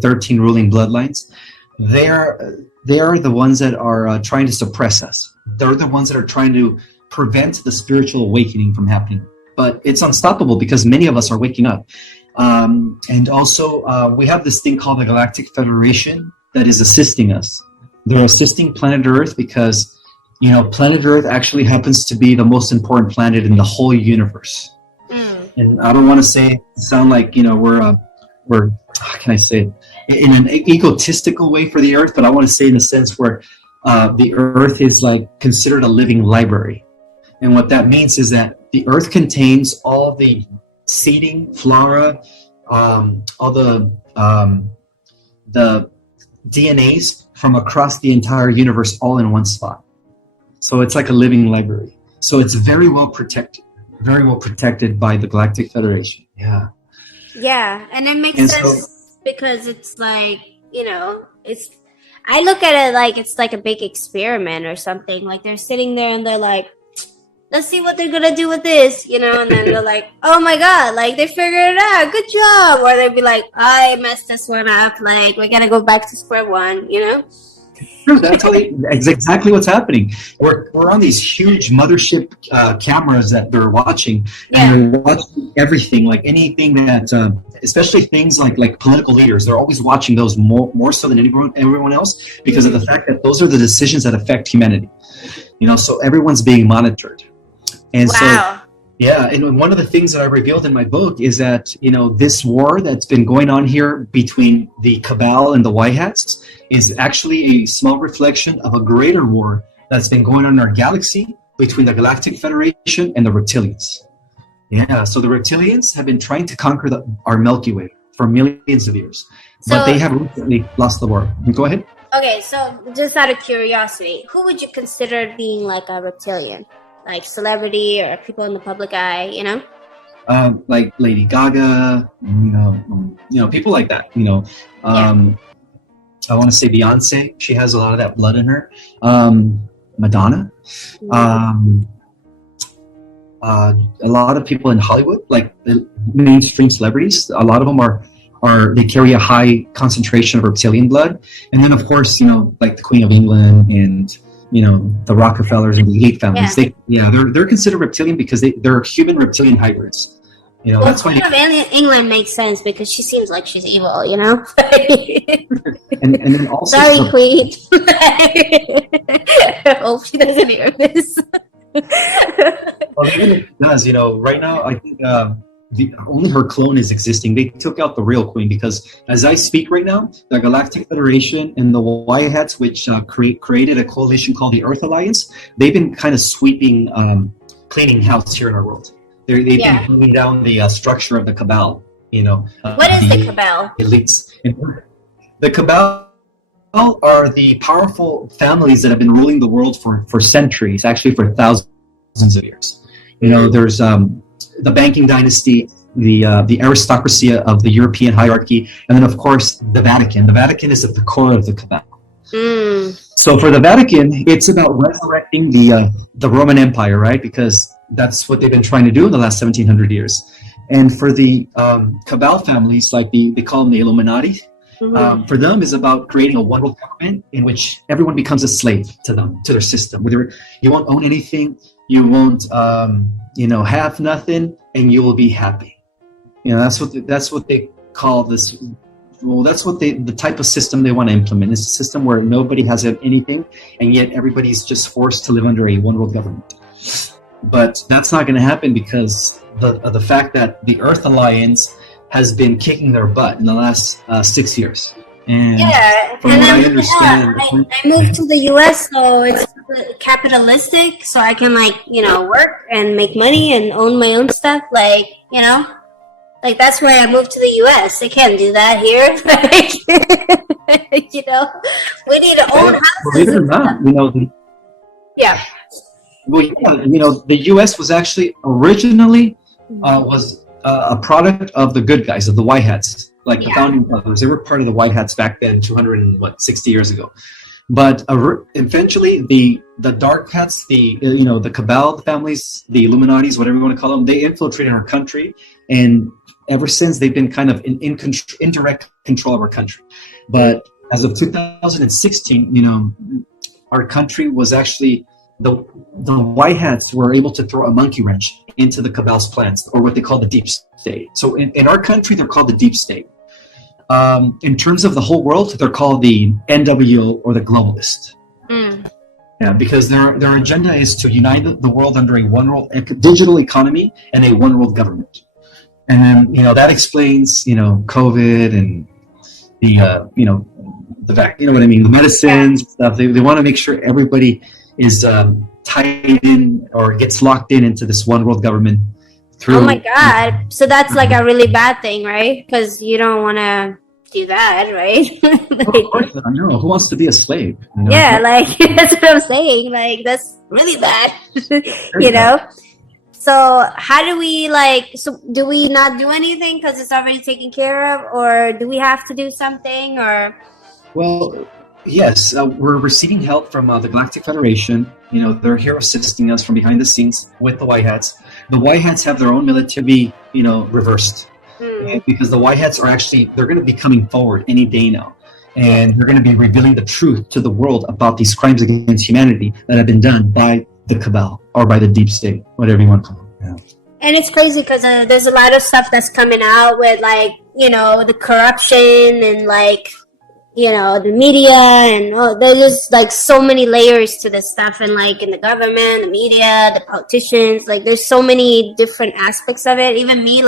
13 ruling bloodlines, they are the ones that are trying to suppress us. They're the ones that are trying to prevent the spiritual awakening from happening. But it's unstoppable because many of us are waking up. And also, we have this thing called the Galactic Federation that is assisting us. They're assisting planet Earth because, planet Earth actually happens to be the most important planet in the whole universe. And I don't want to sound like, we're, how can I say it, in an egotistical way for the Earth, but I want to say in a sense where the Earth is like considered a living library. And what that means is that the Earth contains all the seeding, flora, all the DNAs from across the entire universe all in one spot. So it's like a living library. So it's very well protected by the Galactic Federation. Yeah. Yeah, and it makes sense because it's like, it's, I look at it like it's like a big experiment or something. Like they're sitting there and they're like, let's see what they're going to do with this, and then they're like, oh my God, like they figured it out. Good job. Or they'd be like, I messed this one up. Like we got to go back to square one, Sure, that's exactly what's happening. We're on these huge mothership cameras that they're watching, and they're watching everything, like anything that, especially things like political leaders. They're always watching those more so than everyone else because of the fact that those are the decisions that affect humanity. So everyone's being monitored, and and one of the things that I revealed in my book is that this war that's been going on here between the Cabal and the White Hats is actually a small reflection of a greater war that's been going on in our galaxy between the Galactic Federation and the reptilians. Yeah, so the reptilians have been trying to conquer our Milky Way for millions of years, but they have recently lost the war. Go ahead. Okay, so just out of curiosity, who would you consider being like a reptilian? Like celebrity or people in the public eye, like Lady Gaga, people like that, I want to say Beyonce. She has a lot of that blood in her. Madonna. A lot of people in Hollywood, like the mainstream celebrities, a lot of them they carry a high concentration of reptilian blood. And then of course, like the Queen of England and the Rockefellers and the elite families. They're considered reptilian because they're human reptilian hybrids. That's why. England makes sense because she seems like she's evil. and then also. Sorry, Queen. I hope she doesn't hear this. Well, even if it does, right now I think only her clone is existing. They took out the real queen because, as I speak right now, the Galactic Federation and the White Hats, which created a coalition called the Earth Alliance, they've been kind of sweeping, cleaning house here in our world. They've been cleaning down the structure of the Cabal. What is the Cabal? Elites. The Cabal are the powerful families that have been ruling the world for centuries, actually for thousands of years. There's the banking dynasty, the aristocracy of the European hierarchy, and then of course the Vatican. The Vatican is at the core of the Cabal. So for the Vatican, it's about resurrecting the Roman Empire, right? Because that's what they've been trying to do in the last 1700 years. And for the Cabal families, like they call them the Illuminati, for them is about creating a one world government in which everyone becomes a slave to them, to their system. Whether you won't own anything, you won't have nothing, and you will be happy. That's what they call this. Well, that's what the type of system they want to implement. It's a system where nobody has anything, and yet everybody's just forced to live under a one world government. But that's not going to happen because of the fact that the Earth Alliance has been kicking their butt in the last 6 years. And from what I understand, I moved to the U.S., so it's capitalistic, so I can work and make money and own my own stuff. Like that's why I moved to the U.S. They can't do that here. We need to own houses. Believe it or not, Well, the U.S. was actually originally was a product of the good guys, of the White Hats, like the founding fathers. They were part of the White Hats back then, 260 years ago. But eventually, the Dark Hats, the Cabal families, the Illuminatis, whatever you want to call them, they infiltrated our country and ever since, they've been kind of in indirect control of our country. But as of 2016, our country was actually, the white hats were able to throw a monkey wrench into the cabal's plans, or what they call the deep state. So in our country, they're called the deep state. In terms of the whole world, they're called the NWO, or the globalist. Yeah, because their agenda is to unite the world under a one world digital economy and a one world government. And then, that explains, COVID and the vaccine, you know what I mean, the medicines, stuff. They want to make sure everybody is tied in or gets locked into this one world government. Oh my God. So that's like a really bad thing, right? Because you don't want to do that, right? Of course, I know. Who wants to be a slave? Yeah, like that's what I'm saying. Like that's really bad, So how do we so do we not do anything because it's already taken care of, or do we have to do something, or? Well, yes, we're receiving help from the Galactic Federation. They're here assisting us from behind the scenes with the White Hats. The White Hats have their own military, reversed. Because the White Hats they're going to be coming forward any day now. And they're going to be revealing the truth to the world about these crimes against humanity that have been done by the cabal or by the deep state, whatever you want to call it. Yeah. And it's crazy because there's a lot of stuff that's coming out with the corruption and the media, and there's just so many layers to this stuff, and in the government, the media, the politicians, there's so many different aspects of it. Even me,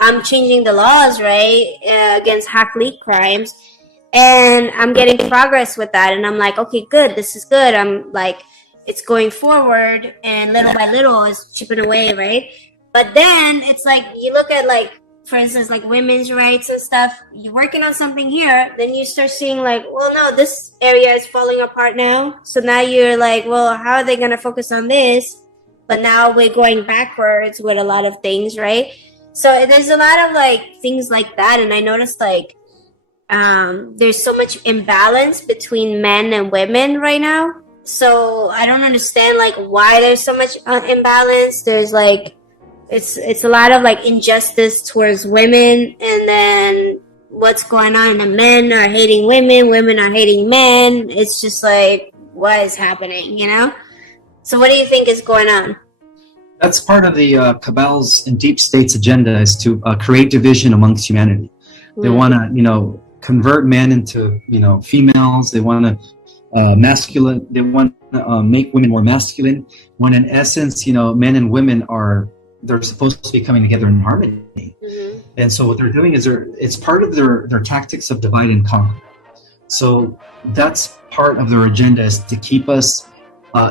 I'm changing the laws, right, against hack leak crimes, and I'm getting progress with that, and I'm okay, good, this is good. I'm it's going forward, and little by little it's chipping away, right? But then it's you look at for instance, women's rights and stuff, you're working on something here, then you start seeing well, no, this area is falling apart now. So now you're well, how are they going to focus on this? But now we're going backwards with a lot of things, right? So there's a lot of things like that. And I noticed there's so much imbalance between men and women right now. So I don't understand why there's so much imbalance. There's it's a lot of injustice towards women, and then what's going on, the men are hating women are hating men. It's just what is happening, So what do you think is going on? That's part of the cabal's and deep state's agenda, is to create division amongst humanity. They want to convert men into females. They want to masculine. They want to make women more masculine, when in essence men and women they're supposed to be coming together in harmony. And so what they're doing is it's part of their tactics of divide and conquer. So that's part of their agenda, is to keep us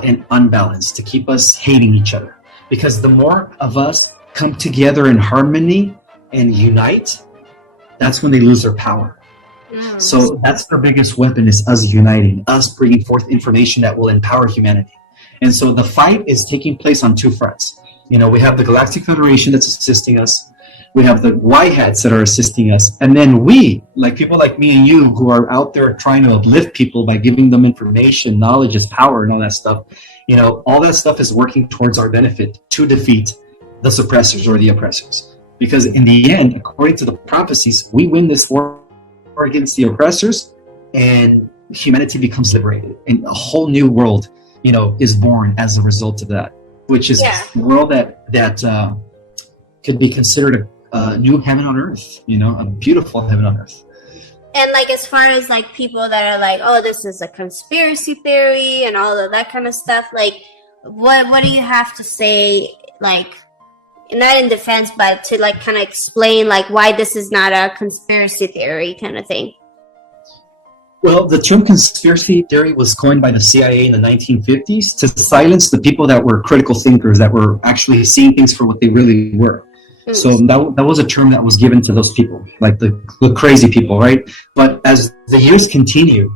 in unbalance, to keep us hating each other. Because the more of us come together in harmony and unite, that's when they lose their power. So that's their biggest weapon, is us uniting, us bringing forth information that will empower humanity. And so the fight is taking place on two fronts. We have the Galactic Federation that's assisting us. We have the White Hats that are assisting us. And then we, people like me and you, who are out there trying to uplift people by giving them information, knowledge is power, and all that stuff. All that stuff is working towards our benefit to defeat the suppressors or the oppressors. Because in the end, according to the prophecies, we win this war against the oppressors, and humanity becomes liberated. And a whole new world, is born as a result of that. Which is a world that could be considered a new heaven on earth, a beautiful heaven on earth. And as far as people that are oh, this is a conspiracy theory and all of that kind of stuff, what do you have to say, not in defense, but to kind of explain why this is not a conspiracy theory kind of thing? Well, the term conspiracy theory was coined by the CIA in the 1950s to silence the people that were critical thinkers, that were actually seeing things for what they really were. So that was a term that was given to those people, the crazy people, right? But as the years continue,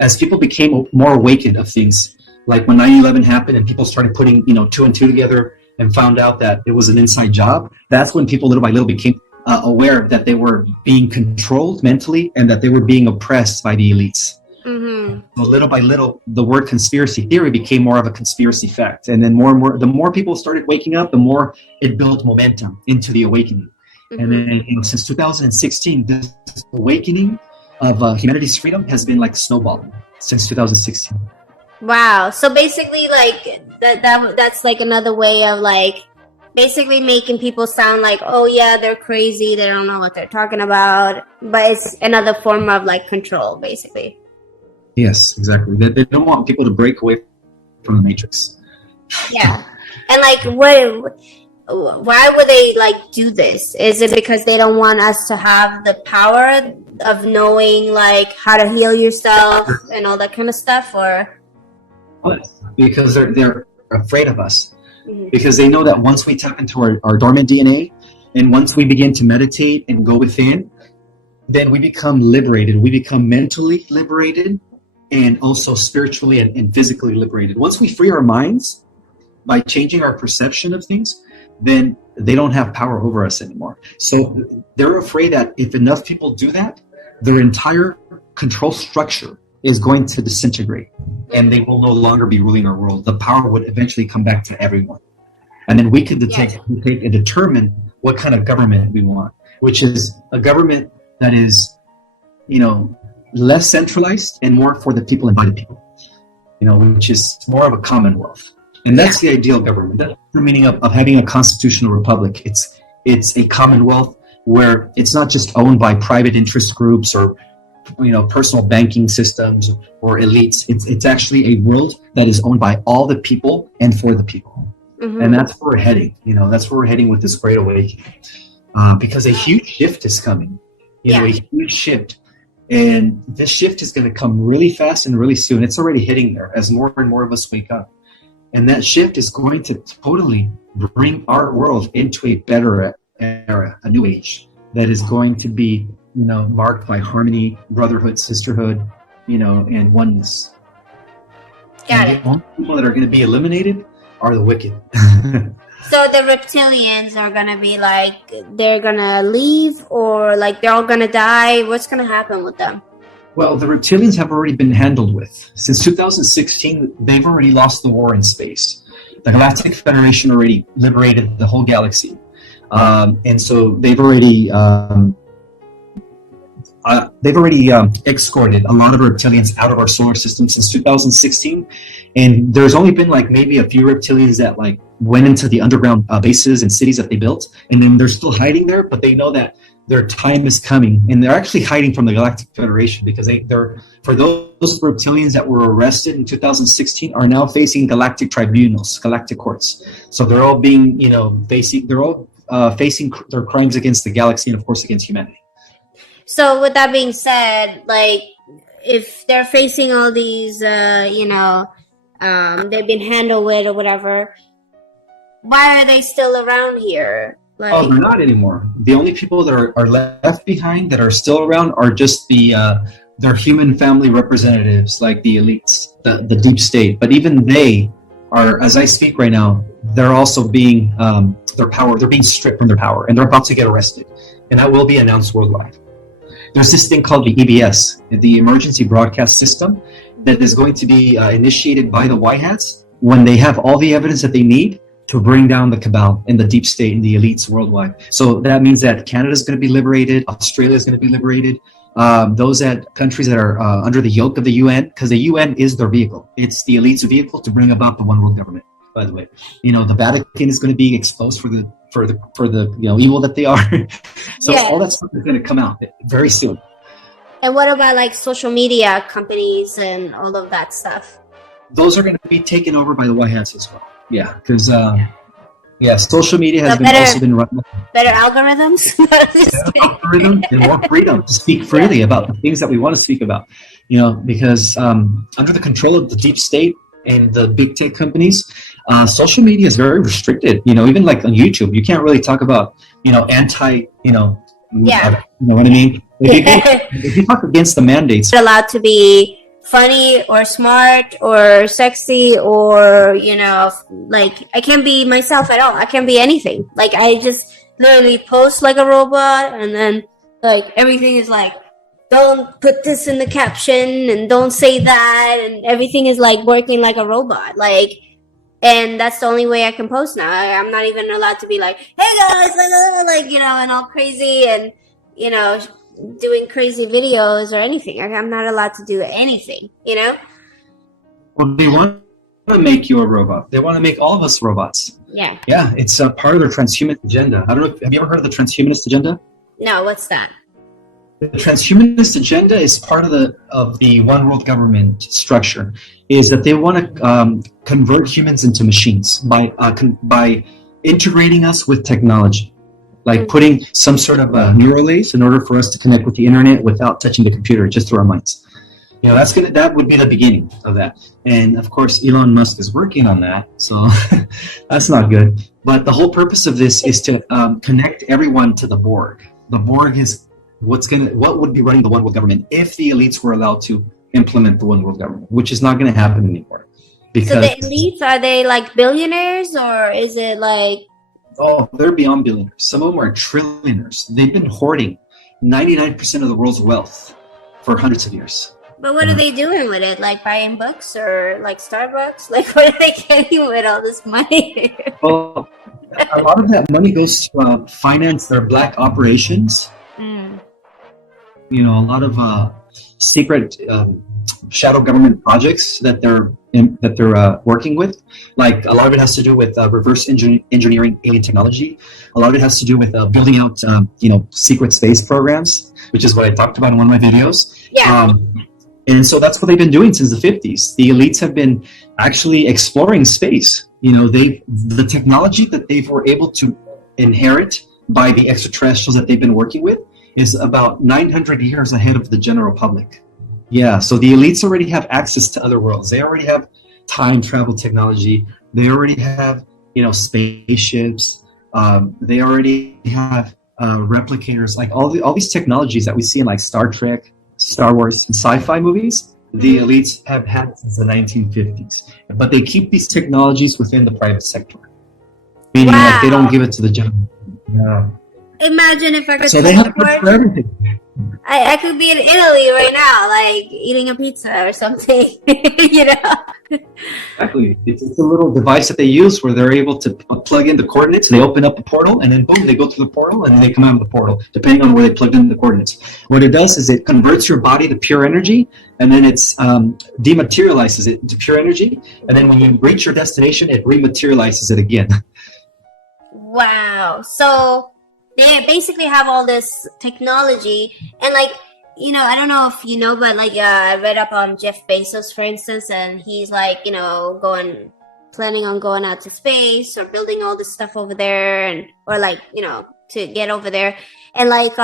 as people became more awakened of things, when 9/11 happened and people started putting, 2 and 2 together and found out that it was an inside job, that's when people little by little became aware that they were being controlled mentally and that they were being oppressed by the elites. Mm-hmm. So little by little, the word conspiracy theory became more of a conspiracy fact. And then more and more, the more people started waking up, the more it built momentum into the awakening. And then, since 2016, this awakening of humanity's freedom has been like snowballing since 2016. Wow. So basically, like that's like another way of like basically making people sound like, oh yeah, they're crazy, they don't know what they're talking about, but it's another form of like control, basically. Yes, exactly. They don't want people to break away from the matrix. Yeah. And like, why would they like do this? Is it because they don't want us to have the power of knowing like how to heal yourself and all that kind of stuff, or? Because they're afraid of us. Because they know that once we tap into our dormant DNA, and once we begin to meditate and go within, then we become liberated. We become mentally liberated and also spiritually and physically liberated. Once we free our minds by changing our perception of things, then they don't have power over us anymore. So they're afraid that if enough people do that, their entire control structure is going to disintegrate and they will no longer be ruling our world. The power would eventually come back to everyone. And then we can detect and determine what kind of government we want, which is a government that is, less centralized and more for the people and by the people, which is more of a commonwealth. And that's the ideal government. That's the meaning of having a constitutional republic. It's a commonwealth where it's not just owned by private interest groups or personal banking systems or elites. It's actually a world that is owned by all the people and for the people. And that's where we're heading. That's where we're heading with this great awakening, because a huge shift is coming. A huge shift, and this shift is going to come really fast and really soon. It's already hitting there as more and more of us wake up, and that shift is going to totally bring our world into a better era, a new age that is going to be, marked by harmony, brotherhood, sisterhood, and oneness. Got it. The only people that are going to be eliminated are the wicked. So the reptilians are gonna be like, they're gonna leave, or like they're all gonna die? What's gonna happen with them? Well, the reptilians have already been handled with. Since 2016, they've already lost the war in space. The Galactic Federation already liberated the whole galaxy. And so they've already escorted a lot of reptilians out of our solar system since 2016, and there's only been like maybe a few reptilians that like went into the underground bases and cities that they built, and then they're still hiding there, but they know that their time is coming, and they're actually hiding from the Galactic Federation because they're for those reptilians that were arrested in 2016 are now facing galactic tribunals, galactic courts. So they're all being facing their crimes against the galaxy and of course against humanity. So with that being said, like if they're facing all these, they've been handled with or whatever, why are they still around here? Like, they're not anymore. The only people that are left behind that are still around are just their human family representatives, like the elites, the deep state. But even they are, as I speak right now, they're also being they're being stripped from their power, and they're about to get arrested, and that will be announced worldwide. There's this thing called the EBS, the Emergency Broadcast System, that is going to be initiated by the White Hats when they have all the evidence that they need to bring down the cabal and the deep state and the elites worldwide. So that means that Canada is going to be liberated, Australia is going to be liberated, countries that are under the yoke of the UN, because the UN is their vehicle. It's the elite's vehicle to bring about the one world government. By the way, the Vatican is going to be exposed for the evil that they are. So all that stuff is going to come out very soon. And what about like social media companies and all of that stuff? Those are going to be taken over by the White Hats as well. Yeah, because social media has also been run. Better algorithms. Algorithm and more freedom to speak freely about the things that we want to speak about. Because under the control of the deep state and the big tech companies, social media is very restricted. Even like on YouTube, you can't really talk about anti. You know what I mean? If you talk against the mandates, you're allowed to be funny or smart or sexy or like I can't be myself at all. I can't be anything. Like I just literally post like a robot, and then like everything is like don't put this in the caption and don't say that, and everything is like working like a robot. Like, and that's the only way I can post now. I'm not even allowed to be like, hey guys, like, and all crazy and, doing crazy videos or anything. I'm not allowed to do anything, Well, they want to make you a robot. They want to make all of us robots. Yeah. Yeah, it's a part of their transhumanist agenda. I don't know. Have you ever heard of the transhumanist agenda? No, what's that? The transhumanist agenda is part of the one world government structure. Is that they want to convert humans into machines by integrating us with technology, like putting some sort of neuralace in order for us to connect with the internet without touching the computer, just through our minds. That would be the beginning of that. And of course, Elon Musk is working on that, so that's not good. But the whole purpose of this is to connect everyone to the Borg. The Borg is what would be running the one world government if the elites were allowed to implement the one world government, which is not going to happen anymore. Because, so the elites, are they like billionaires, or is it like? Oh, they're beyond billionaires. Some of them are trillionaires. They've been hoarding 99% of the world's wealth for hundreds of years. But what are they doing with it? Like buying books or like Starbucks? Like, what are they getting with all this money? Well, a lot of that money goes to finance their black operations. A lot of secret shadow government projects that they're working with. Like, a lot of it has to do with reverse engineering alien technology. A lot of it has to do with building out secret space programs, which is what I talked about in one of my videos. Yeah. And so that's what they've been doing since the 50s. The elites have been actually exploring space. The technology that they were able to inherit by the extraterrestrials that they've been working with is about 900 years ahead of the general public. Yeah, so the elites already have access to other worlds. They already have time travel technology. They already have, spaceships. They already have replicators, like all these technologies that we see in like Star Trek, Star Wars, and sci-fi movies. The elites have had since the 1950s, but they keep these technologies within the private sector, meaning like they don't give it to the general. Yeah. Imagine if I could. So they have for everything. I could be in Italy right now, like eating a pizza or something. Exactly. It's a little device that they use where they're able to plug in the coordinates. They open up the portal, and then boom, they go through the portal, and then they come out of the portal, depending on where they plugged in the coordinates. What it does is it converts your body to pure energy, and then it's dematerializes it into pure energy, and then when you reach your destination, it rematerializes it again. Wow. So they basically have all this technology, and like, I don't know if you know, but like I read up on Jeff Bezos, for instance, and he's like, planning on going out to space or building all this stuff over there, or like, to get over there. And like,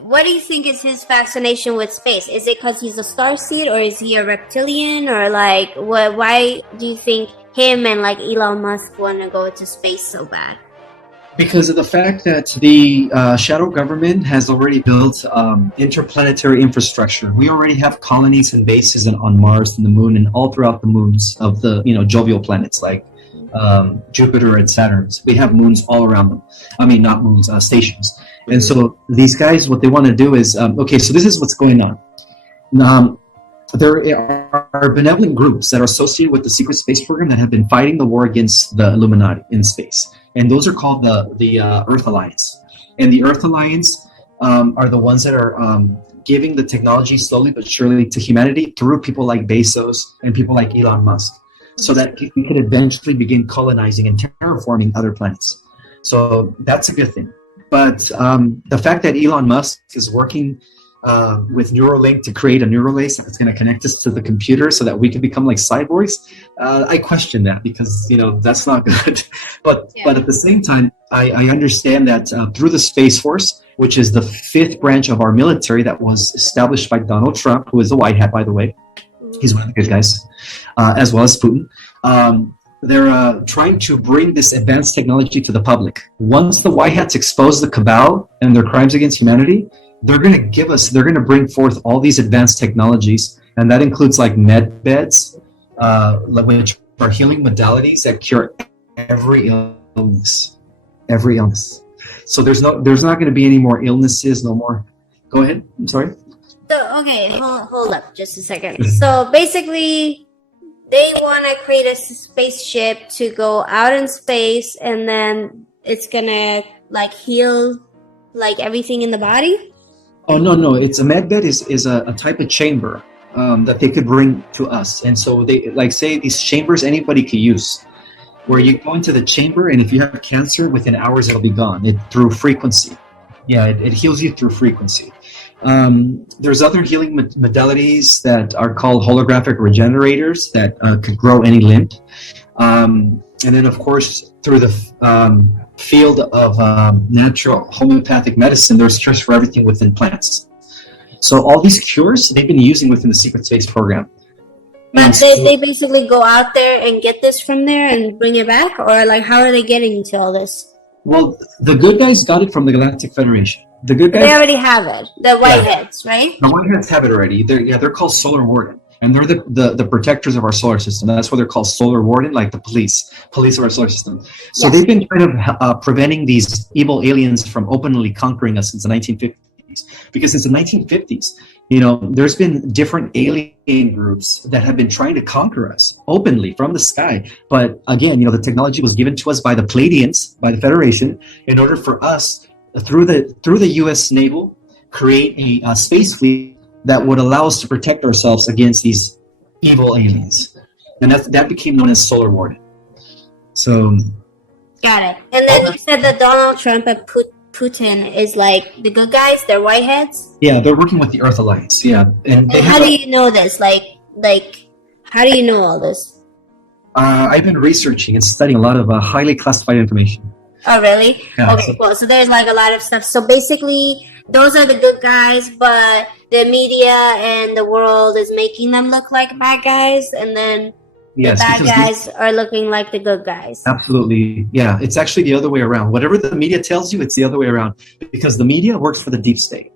what do you think is his fascination with space? Is it because he's a starseed, or is he a reptilian, or like, why do you think him and like Elon Musk want to go to space so bad? Because of the fact that the shadow government has already built interplanetary infrastructure. We already have colonies and bases on Mars and the Moon and all throughout the moons of the jovial planets like Jupiter and Saturn. We have moons all around them. I mean, not moons, stations. And so these guys, what they want to do is, so this is what's going on. There are benevolent groups that are associated with the secret space program that have been fighting the war against the Illuminati in space. And those are called the Earth Alliance. And the Earth Alliance are the ones that are giving the technology slowly but surely to humanity through people like Bezos and people like Elon Musk, so that we can eventually begin colonizing and terraforming other planets. So that's a good thing. But the fact that Elon Musk is working with Neuralink to create a neuralace that's going to connect us to the computer so that we can become like cyborgs, I question that, because that's not good. But at the same time, I understand that through the Space Force, which is the 5th branch of our military that was established by Donald Trump, who is a white hat, by the way. He's one of the good guys, as well as Putin. They're trying to bring this advanced technology to the public. Once the white hats expose the cabal and their crimes against humanity, they're going to bring forth all these advanced technologies, and that includes like med beds, which are healing modalities that cure every illness. So there's not going to be any more illnesses, no more. Go ahead. I'm sorry. So, okay, hold up just a second. So basically, they want to create a spaceship to go out in space, and then it's gonna like heal like everything in the body. Oh no! It's a med bed is a type of chamber that they could bring to us, and so they like say these chambers anybody could use. Where you go into the chamber, and if you have cancer, within hours it'll be gone. Through frequency. Yeah, it heals you through frequency. There's other healing modalities that are called holographic regenerators that could grow any limb. And then, of course, through the field of natural homeopathic medicine, there's cures for everything within plants. So all these cures, they've been using within the Secret Space program. But they basically go out there and get this from there and bring it back? Or, like, how are they getting to all this? Well, the good guys got it from the Galactic Federation. The good guys, they already have it. The Whiteheads, right? The Whiteheads have it already. They're called Solar Warden. And they're the protectors of our solar system. That's why they're called Solar Warden, like the police of our solar system. So they've been kind of preventing these evil aliens from openly conquering us since the 1950s. Because since the 1950s, there's been different alien groups that have been trying to conquer us openly from the sky. But again, the technology was given to us by the Pleiadians, by the Federation, in order for us, through the U.S. naval, create a space fleet that would allow us to protect ourselves against these evil aliens. And that became known as Solar Warden. So, got it. And then you said that Donald Trump and Putin is like the good guys, they're Whiteheads? Yeah, they're working with the Earth Alliance, yeah. And how do you know this? Like, how do you know all this? I've been researching and studying a lot of highly classified information. Oh, really? Yeah, okay, cool. So there's like a lot of stuff. So basically, those are the good guys, but the media and the world is making them look like bad guys, and then the bad guys are looking like the good guys. Absolutely. Yeah, it's actually the other way around. Whatever the media tells you, it's the other way around. Because the media works for the deep state.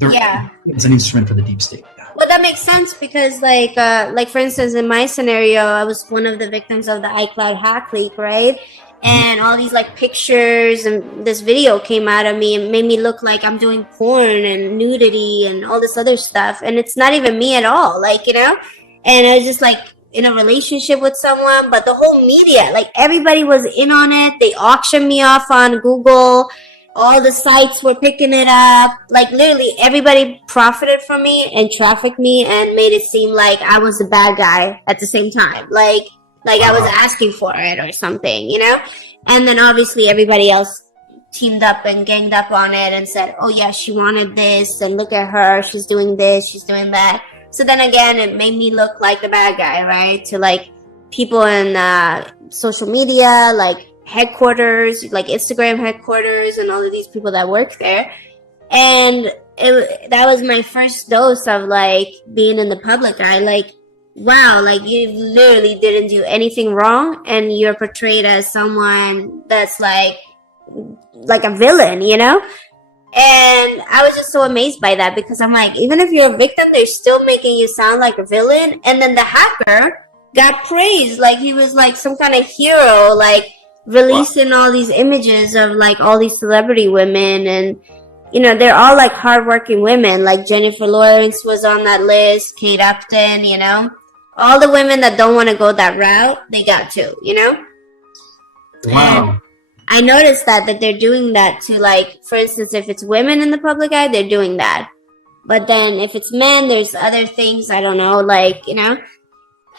It's an instrument for the deep state. Well, that makes sense because, like for instance, in my scenario, I was one of the victims of the iCloud hack leak, right? And all these like pictures and this video came out of me and made me look like I'm doing porn and nudity and all this other stuff. And it's not even me at all, and I was just like in a relationship with someone, but the whole media, like everybody was in on it. They auctioned me off on Google. All the sites were picking it up. Like literally everybody profited from me and trafficked me and made it seem like I was the bad guy at the same time. Like I was asking for it or something, And then obviously everybody else teamed up and ganged up on it and said, oh yeah, she wanted this and look at her. She's doing this. She's doing that. So then again, it made me look like the bad guy, right? To like people in social media, like headquarters, like Instagram headquarters and all of these people that work there. And that was my first dose of like being in the public eye. Like, wow, like you literally didn't do anything wrong and you're portrayed as someone that's like a villain, And I was just so amazed by that because I'm like, even if you're a victim, they're still making you sound like a villain. And then the hacker got praised like he was like some kind of hero, like releasing all these images of like all these celebrity women and they're all like hardworking women. Like Jennifer Lawrence was on that list, Kate Upton, all the women that don't want to go that route, they got to, Wow. And I noticed that they're doing that to like, for instance, if it's women in the public eye, they're doing that. But then if it's men, there's other things, I don't know, like,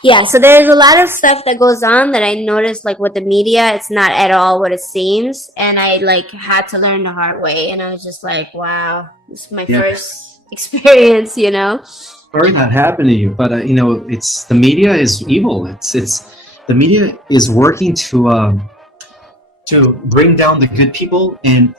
Yeah, so there's a lot of stuff that goes on that I noticed like with the media, it's not at all what it seems. And I like had to learn the hard way. And I was just like, wow, this is my first experience, Sorry that happened to you, but it's the media is evil. It's the media is working to bring down the good people and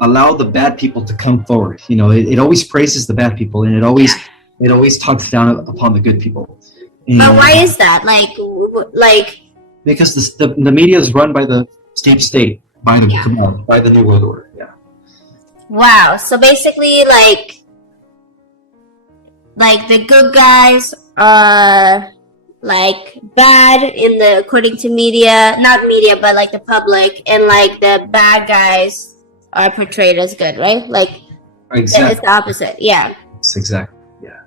allow the bad people to come forward. It always praises the bad people and it always talks down upon the good people. And, but why is that? Like because the media is run by the deep state, by the New World Order. Yeah. Wow. So basically, like the good guys are like bad according to media, not media, but like the public, and like the bad guys are portrayed as good, right? Like It's Exactly. the opposite. Yeah. Yes, exactly. Yeah.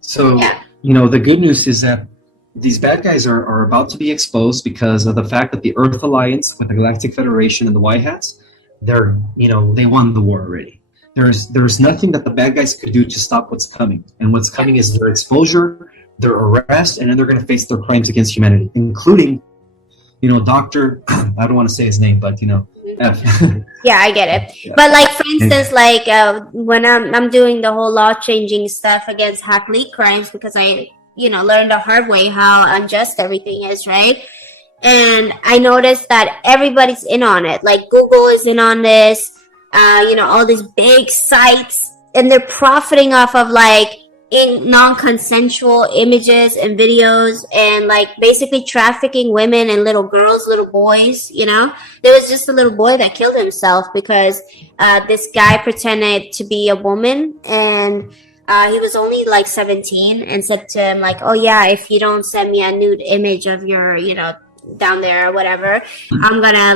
So, Yeah. the good news is that these bad guys are about to be exposed because of the fact that the Earth Alliance with the Galactic Federation and the White Hats, they won the war already. There's nothing that the bad guys could do to stop what's coming. And what's coming is their exposure, their arrest, and then they're going to face their crimes against humanity, including, Doctor, I don't want to say his name, but, F. Yeah, I get it. Yeah. But like for instance, like when I'm doing the whole law changing stuff against hack leak crimes because I learned the hard way how unjust everything is, right? And I noticed that everybody's in on it. Like Google is in on this, all these big sites, and they're profiting off of like in non-consensual images and videos and like basically trafficking women and little girls, little boys. There was just a little boy that killed himself because this guy pretended to be a woman, and he was only like 17, and said to him like, oh yeah, if you don't send me a nude image of your down there or whatever, I'm gonna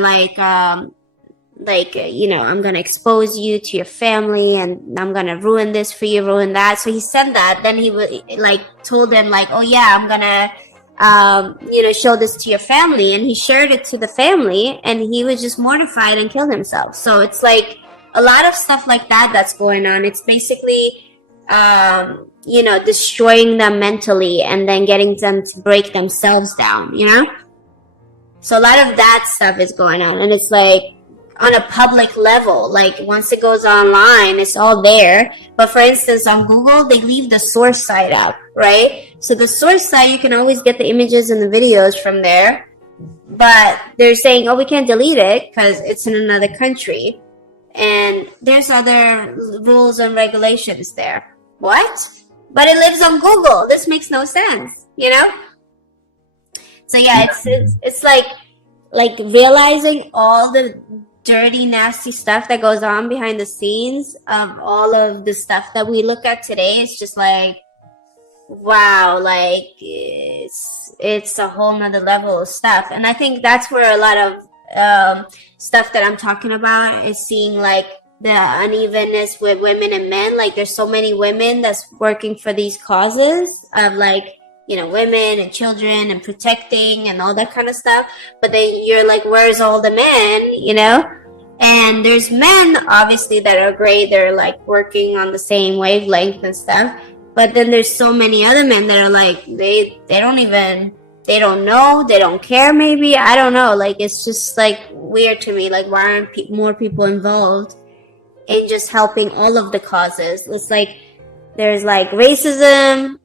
I'm gonna expose you to your family, and I'm gonna ruin this for you, ruin that. So he said that. Then he told them like, oh yeah, I'm gonna show this to your family, and he shared it to the family, and he was just mortified and killed himself. So it's like a lot of stuff like that that's going on. It's basically destroying them mentally and then getting them to break themselves down. So a lot of that stuff is going on, and it's like on a public level. Like once it goes online, it's all there. But for instance, on Google, they leave the source site up, right? So the source site, you can always get the images and the videos from there. But they're saying, oh, we can't delete it because it's in another country. And there's other rules and regulations there. What? But it lives on Google. This makes no sense, So yeah, it's like realizing all the dirty, nasty stuff that goes on behind the scenes of all of the stuff that we look at today. It's just like, wow, like it's a whole nother level of stuff. And I think that's where a lot of stuff that I'm talking about is seeing like the unevenness with women and men. Like there's so many women that's working for these causes of like, women and children and protecting and all that kind of stuff. But then you're like, where's all the men, And there's men, obviously, that are great. They're like working on the same wavelength and stuff. But then there's so many other men that are like, they don't know, they don't care maybe. I don't know. Like, it's just like weird to me. Like, why aren't more people involved in just helping all of the causes? It's like, there's like racism,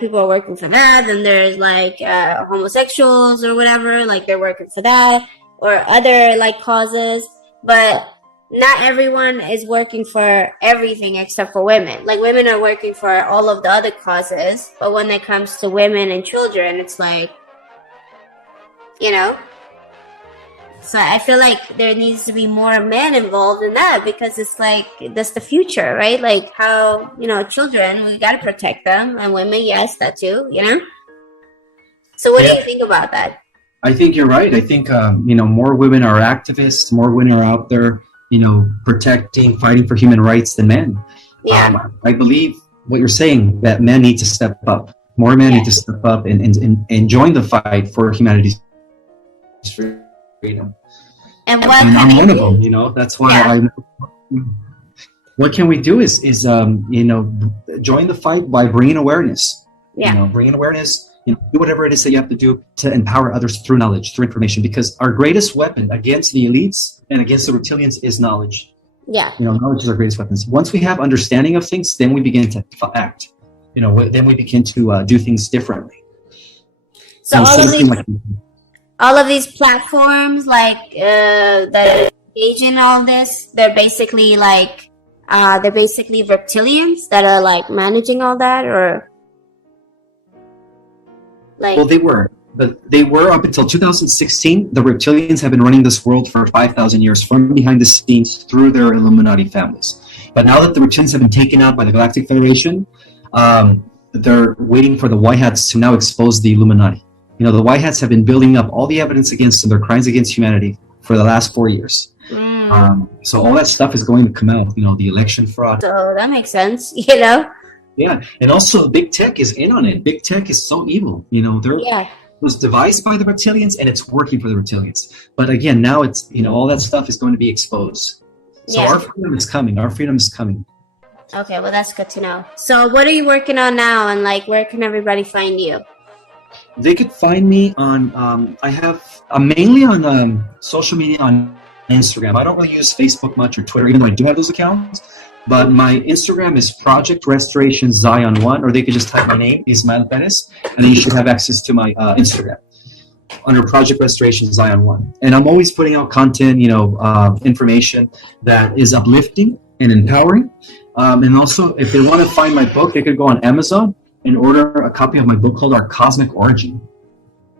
people are working for that. And there's like homosexuals or whatever, like they're working for that, or other like causes. But not everyone is working for everything except for women. Like women are working for all of the other causes, but when it comes to women and children, it's like, So I feel like there needs to be more men involved in that, because it's like, that's the future, right? Like how, children, we got to protect them, and women, yes, that too, So what do you think about that? I think you're right. I think, more women are activists, more women are out there, protecting, fighting for human rights than men. Yeah. I believe what you're saying, that men need to step up. More men need to step up and join the fight for humanity's freedom. And I'm one of them, that's why what can we do is join the fight by bringing awareness. Bringing awareness, do whatever it is that you have to do to empower others through knowledge, through information, because our greatest weapon against the elites and against the reptilians is knowledge. Yeah. Knowledge is our greatest weapons. Once we have understanding of things, then we begin to act. Then we begin to do things differently. So all of these platforms, like that engage in all this, they're basically reptilians that are like managing all that, or like. Well, they were up until 2016. The reptilians have been running this world for 5,000 years from behind the scenes through their Illuminati families. But now that the reptilians have been taken out by the Galactic Federation, they're waiting for the White Hats to now expose the Illuminati. The White Hats have been building up all the evidence against them, their crimes against humanity, for the last 4 years. So all that stuff is going to come out. The election fraud. So that makes sense, you know? Yeah, and also big tech is in on it. Big tech is so evil. It was devised by the reptilians, and it's working for the reptilians. But again, now it's all that stuff is going to be exposed. So our freedom is coming. Our freedom is coming. Okay, well that's good to know. So what are you working on now, and like where can everybody find you? They could find me on. I'm mainly on social media on Instagram. I don't really use Facebook much or Twitter, even though I do have those accounts. But my Instagram is Project Restoration Zion 1, or they could just type my name, Ismael Perez, and then you should have access to my Instagram under Project Restoration Zion 1. And I'm always putting out content, information that is uplifting and empowering. And also, if they want to find my book, they could go on Amazon and order a copy of my book called Our Cosmic Origin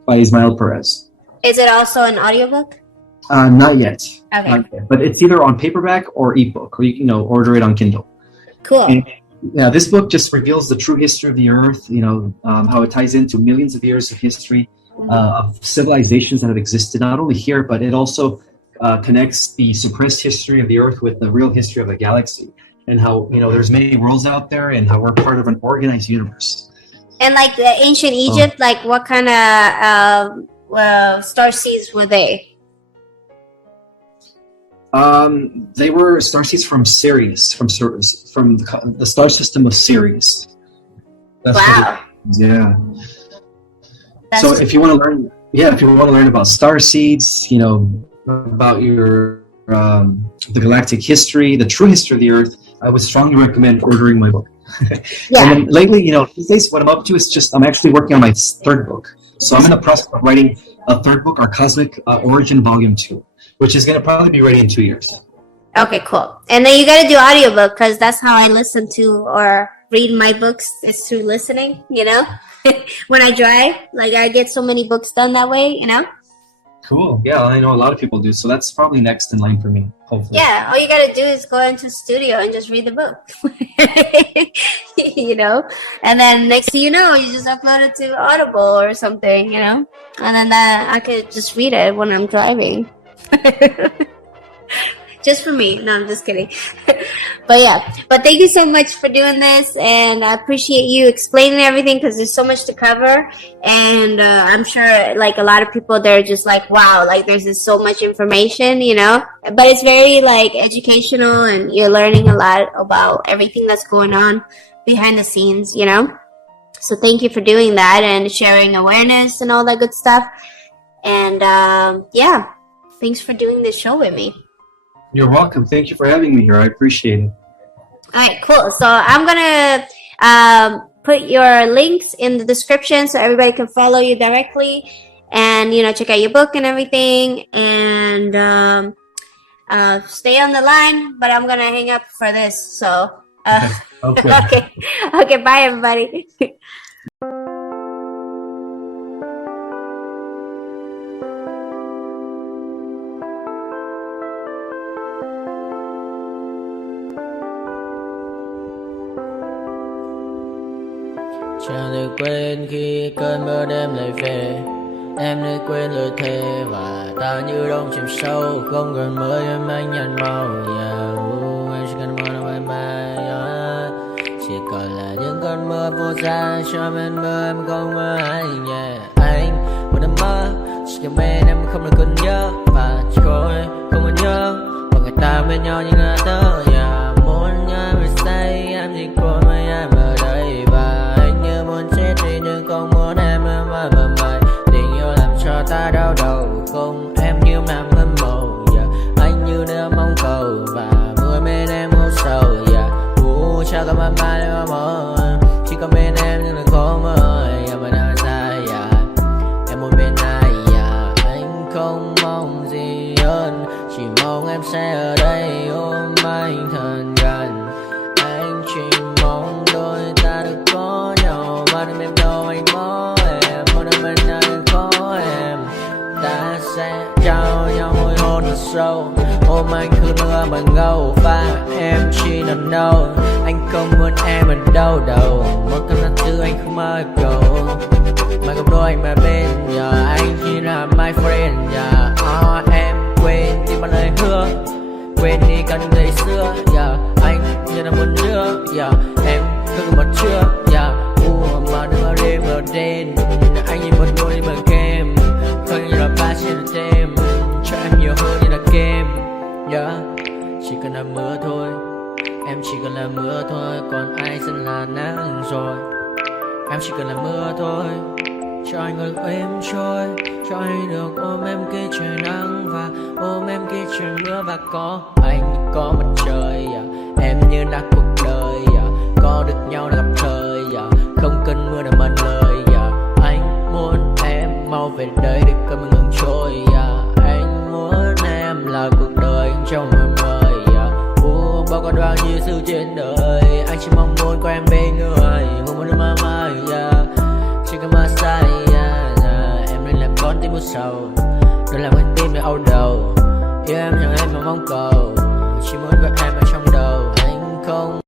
by Ismael Perez. Is it also an audiobook? Not yet. Okay. Not yet. But it's either on paperback or ebook, or you can order it on Kindle. Cool. And, this book just reveals the true history of the earth, how it ties into millions of years of history of civilizations that have existed not only here, but it also connects the suppressed history of the earth with the real history of the galaxy, and how there's many worlds out there, and how we're part of an organized universe. And like the ancient Egypt, like what kind of star seeds were they? They were starseeds from Sirius, from the star system of Sirius. Wow. Yeah. So if you want to learn about star seeds, about your the galactic history, the true history of the Earth, I would strongly recommend ordering my book. Yeah. And then lately, these days, what I'm up to is I'm actually working on my third book. So I'm in the process of writing a third book, Our Cosmic Origin Volume 2, which is going to probably be ready in 2 years. Okay, cool. And then you got to do audiobook, because that's how I listen to or read my books, is through listening, when I drive. Like I get so many books done that way, Cool. Yeah, I know a lot of people do. So that's probably next in line for me, hopefully. Yeah, all you got to do is go into the studio and just read the book. And then next thing you know, you just upload it to Audible or something, and then I could just read it when I'm driving. Just for me. No, I'm just kidding. But thank you so much for doing this, and I appreciate you explaining everything, because there's so much to cover, and I'm sure like a lot of people, they're just like, wow, like there's just so much information, but it's very like educational, and you're learning a lot about everything that's going on behind the scenes, so thank you for doing that and sharing awareness and all that good stuff. And thanks for doing this show with me. You're welcome. Thank you for having me here. I appreciate it. All right, cool. So I'm going to put your links in the description so everybody can follow you directly and, check out your book and everything. And stay on the line, but I'm going to hang up for this. So, okay. Okay, bye, everybody. Chẳng được quên khi cơn mưa đêm lại về. Em đã quên lời thề và ta như đông chìm sâu. Không còn mơ em anh nhạt màu. Em chỉ cần mơ đâu bye bye. Chỉ còn là những con mơ vô giá. Cho bên mơ em không mơ anh. Anh một đêm mơ chỉ cần bên em không được còn nhớ. Và chỉ có em không còn nhớ. Và người ta bên nhau như là tớ. Muốn nhớ về say em chỉ có mấy em ở đây. Và anh như muốn chết đi nhưng không muốn em mơ mày. Tình yêu làm cho ta đau đầu. Không em như làm ngân màu. Anh như nước mong cầu. Và mưa bên em ngô sầu. Chào cả mà mai em mơ. Chỉ có bên em nhưng là khó mơ. Mà đang dài em một bên ai. Anh không mong gì hơn. Chỉ mong em sẽ ở đây ôm anh thật gần. Anh chỉ mong đôi ta được có nhau. Mà đừng em đâu anh có em. Một đêm bên anh có em. Ta sẽ trao nhau môi hôn thật sâu. Ôm anh cứ mưa bằng ngâu. Và em chỉ nằm đâu. Anh không muốn em ở đâu đâu. Một cơn gió thứ anh không mơ cầu. Mà không đôi anh mà bên anh chỉ là my friend. Em quên đi mọi lời hứa. quên đi cả những ngày xưa, yeah. Anh như là muốn nữa, yeah. Em cứ một chưa, yeah. Mà đưa đêm ở đêm, anh nhìn một đôi đi bằng kem, không như là ba trên là đêm, cho em nhiều hơn như là game, yeah. Chỉ cần là mưa thôi, em chỉ cần là mưa thôi, còn ai sẽ là nắng rồi. Em chỉ cần là mưa thôi, cho anh ngồi êm trôi, cho anh được ôm em khi trời nắng và ôm em khi trời mưa, và có anh có mặt trời, yeah. Em như là cuộc đời, yeah. Có được nhau là gặp thời, yeah. Không cần mưa để mất lời, yeah. Anh muốn em mau về đây để cơn mưa ngừng trôi, yeah. Anh muốn em là cuộc đời trong mưa mời, yeah. Bao con bao nhiêu sự trên đời, anh chỉ mong muốn có em bên người, không muốn được mơ mơ, yeah. Chỉ cần mơ sai, yeah. Em nên làm con tim buốt sầu, đừng làm con tim để âu đầu. Yêu em chẳng em mà mong cầu, chỉ muốn có em ở trong đầu. Anh không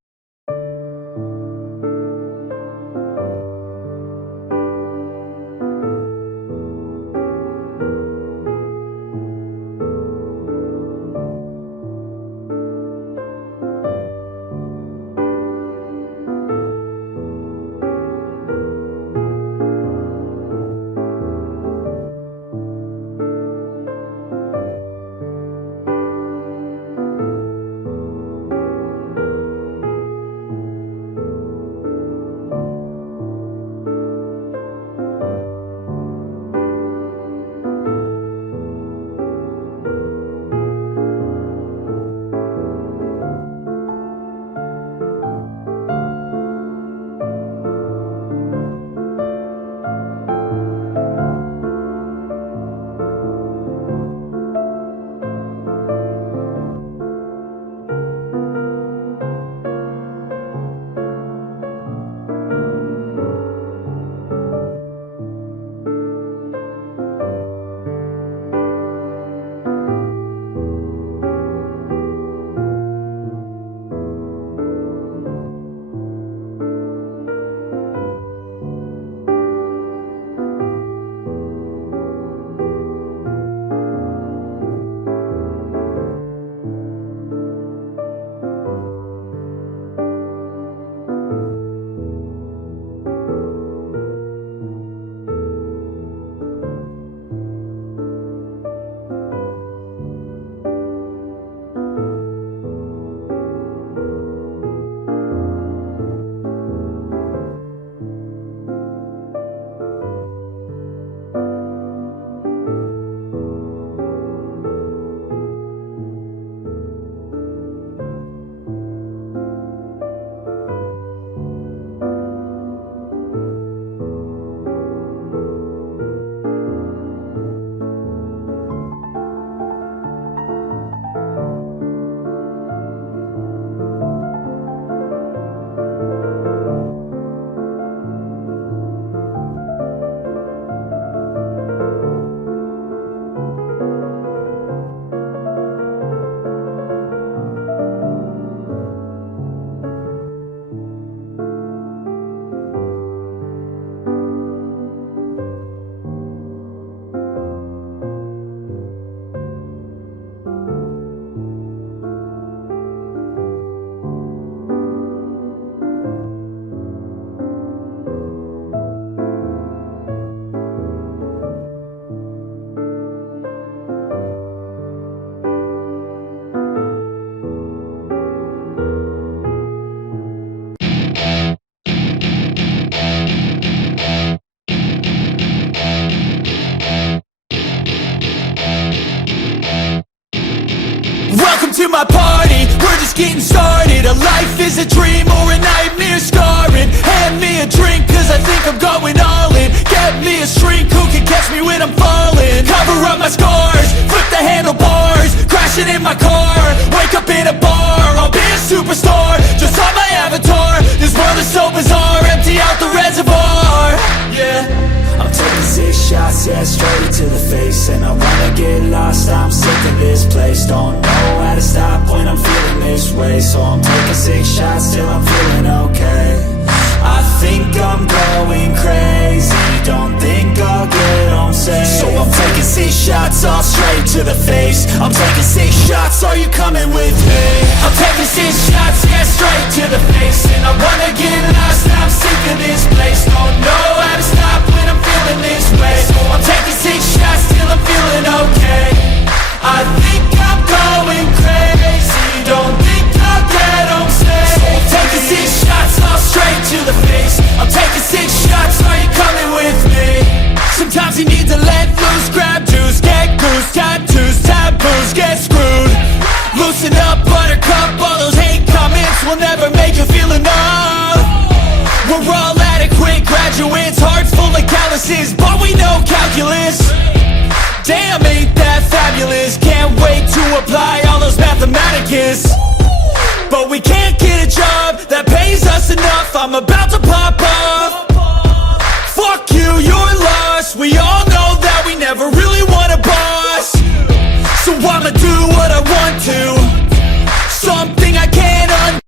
Welcome to my party, we're just getting started. A life is a dream or a nightmare scarring. Hand me a drink cause I think I'm going all in. Get me a shrink who can catch me when I'm falling. Cover up my scars, flip the handlebars. Crashing in my car, wake up in a bar. I'll be a superstar, just on my avatar. This world is so bizarre, empty out the reservoir. Yeah, I'm taking 6 shots, yeah, straight to the face. And I wanna get lost, I'm sick of this place. Don't know how to stop when I'm feeling this way. So I'm taking 6 shots till I'm feeling okay. I think I'm going crazy, don't think I'll get home safe. So I'm taking 6 shots all straight to to the face. I'm taking 6 shots, are you coming with me? I'm taking 6 shots, yeah, straight to the face. And I wanna get lost, I'm sick of this place. Don't know how to stop when I'm feeling this way. So I'm taking 6 shots till I'm feeling okay. I think I'm going crazy, don't think I'll get home safe. So I'm taking 6 shots, all straight to the face. I'm taking 6 shots, are you coming with me? Sometimes you need to let loose, grab juice, get goose, tattoos, taboos, get screwed. Loosen up, buttercup, all those hate comments will never make you feel enough. We're all adequate graduates, hearts full of calluses, but we know calculus. Damn, ain't that fabulous? Can't wait to apply all those mathematicus. But we can't get a job that pays us enough. I'm about to pop off. Fuck you, you're lost. We all know that we never really want a boss. So I'ma do what I want to, something I can't undo.